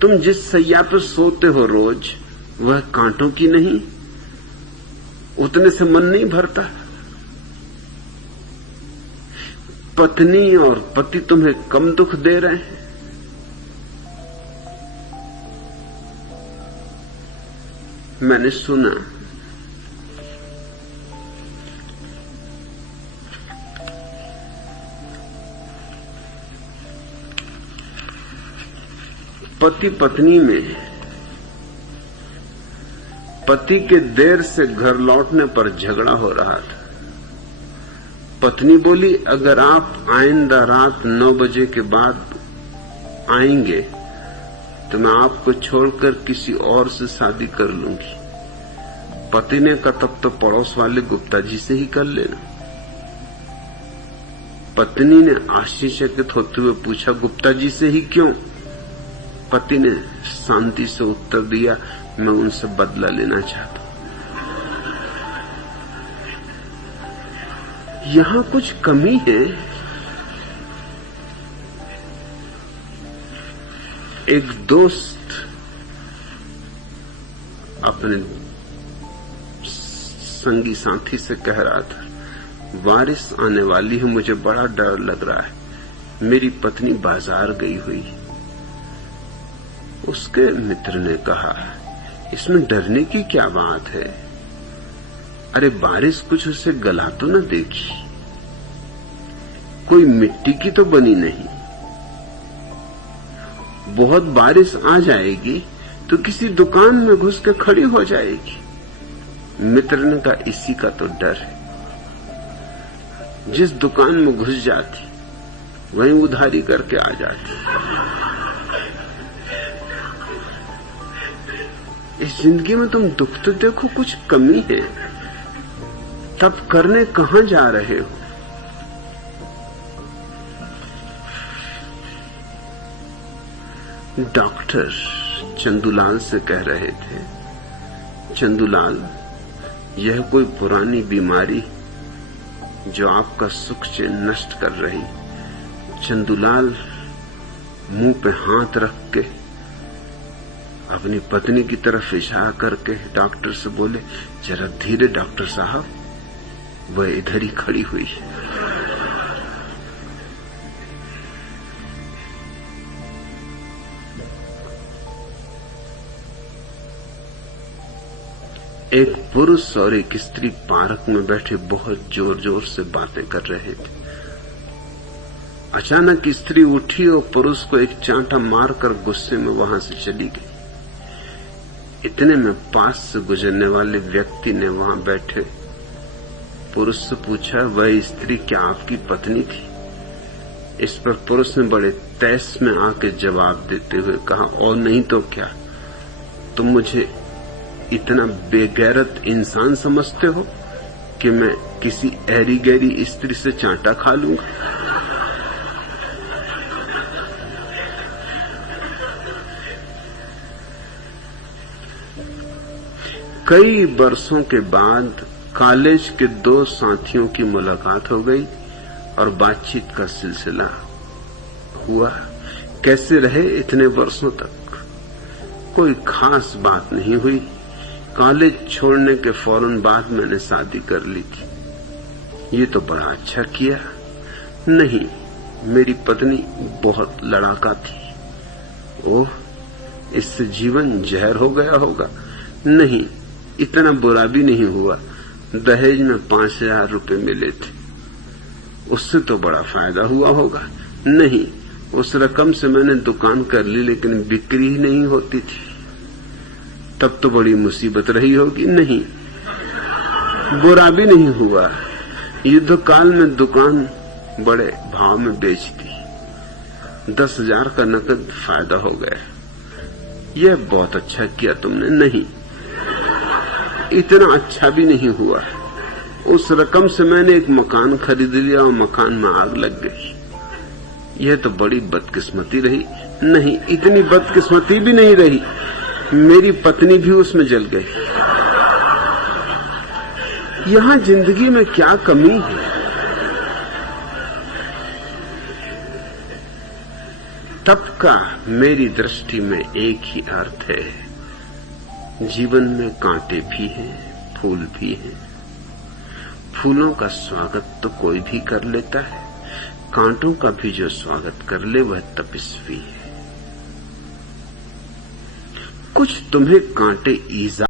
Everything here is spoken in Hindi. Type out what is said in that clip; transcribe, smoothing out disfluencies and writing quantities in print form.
तुम जिस सैया पर सोते हो रोज वह कांटों की नहीं, उतने से मन नहीं भरता। पत्नी और पति तुम्हें कम दुख दे रहे हैं। मैंने सुना पति पत्नी में पति के देर से घर लौटने पर झगड़ा हो रहा था। पत्नी बोली, अगर आप आइंदा रात 9 बजे के बाद आएंगे तो मैं आपको छोड़कर किसी और से शादी कर लूंगी। पति ने कहा, तब तो पड़ोस वाले गुप्ता जी से ही कर लेना। पत्नी ने आश्चर्यचकित होते हुए पूछा, गुप्ता जी से ही क्यों? पति ने शांति से उत्तर दिया, मैं उनसे बदला लेना चाहता हूं। यहां कुछ कमी है। एक दोस्त अपने संगी साथी से कह रहा था, बारिश आने वाली है, मुझे बड़ा डर लग रहा है, मेरी पत्नी बाजार गई हुई। उसके मित्र ने कहा, इसमें डरने की क्या बात है? अरे बारिश कुछ उसे गला तो न देगी, कोई मिट्टी की तो बनी नहीं। बहुत बारिश आ जाएगी तो किसी दुकान में घुस के खड़ी हो जाएगी। मित्र ने कहा, इसी का तो डर है। जिस दुकान में घुस जाती वहीं उधारी करके आ जाती। इस जिंदगी में तुम दुख तो देखो, कुछ कमी है, तब करने कहां जा रहे हो? डॉक्टर चंदूलाल से कह रहे थे, चंदूलाल, यह कोई पुरानी बीमारी जो आपका सुख चैन नष्ट कर रही। चंदूलाल मुंह पे हाथ रख के अपनी पत्नी की तरफ इशारा करके डॉक्टर से बोले, जरा धीरे डॉक्टर साहब, वह इधर ही खड़ी हुई है। एक पुरुष और एक स्त्री पार्क में बैठे बहुत जोर जोर से बातें कर रहे थे। अचानक स्त्री उठी और पुरुष को एक चांटा मारकर गुस्से में वहां से चली गई। इतने में पास से गुजरने वाले व्यक्ति ने वहां बैठे पुरुष से पूछा, वह स्त्री क्या आपकी पत्नी थी? इस पर पुरुष ने बड़े तैस में आके जवाब देते हुए कहा, और नहीं तो क्या, तुम मुझे इतना बेगैरत इंसान समझते हो कि मैं किसी ऐरी गैरी स्त्री से चांटा खा लूंगा? कई वर्षों के बाद कॉलेज के 2 साथियों की मुलाकात हो गई और बातचीत का सिलसिला हुआ। कैसे रहे इतने वर्षों तक? कोई खास बात नहीं हुई। कॉलेज छोड़ने के फौरन बाद मैंने शादी कर ली थी। ये तो बड़ा अच्छा किया। नहीं, मेरी पत्नी बहुत लड़ाका थी। ओह, इससे जीवन जहर हो गया होगा। नहीं, इतना बुरा भी नहीं हुआ। दहेज में 5,000 रुपए मिले थे, उससे तो बड़ा फायदा हुआ होगा। नहीं, उस रकम से मैंने दुकान कर ली, लेकिन बिक्री ही नहीं होती थी, तब तो बड़ी मुसीबत रही होगी। नहीं, बुरा भी नहीं हुआ। युद्ध काल में दुकान बड़े भाव में बेच दी, 10,000 का नकद फायदा हो गया। यह बहुत अच्छा किया तुमने। नहीं, इतना अच्छा भी नहीं हुआ। उस रकम से मैंने एक मकान खरीद लिया और मकान में आग लग गई। यह तो बड़ी बदकिस्मती रही। नहीं, इतनी बदकिस्मती भी नहीं रही, मेरी पत्नी भी उसमें जल गई। यहां जिंदगी में क्या कमी है? तप का मेरी दृष्टि में एक ही अर्थ है, जीवन में कांटे भी हैं, फूल भी हैं। फूलों का स्वागत तो कोई भी कर लेता है, कांटों का भी जो स्वागत कर ले वह तपस्वी है। कुछ तुम्हें कांटे ईजा